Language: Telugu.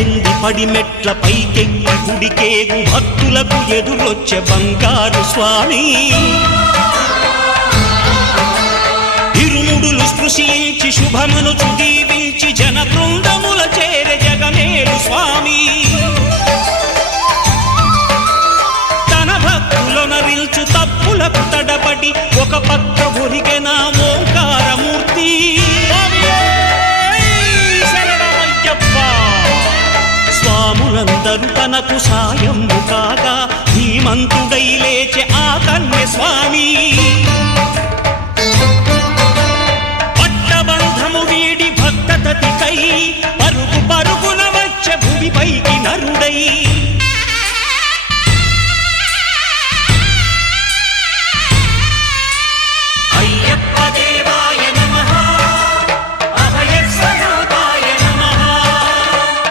పల్లెంది పడిమెట్ల పైకెక్కి గుడికేగు భక్తులకు ఎదురొచ్చే బంగారు స్వామి ఇరుముడులు స్పృశించి శుభమనుచు దీవించి జన బృందముల చేరే జగమేలు స్వామి తన భక్తులొనరిల్చు తప్పులకు తడబడి ఒక పక్క ఒరిగెన ఓంకారమూర్తి స్వాములందరూ తనకు సాయము కాగా ధీమంతుడై లేచే ఆ కన్య స్వామి పట్టబంధము వీడి భక్తతతికై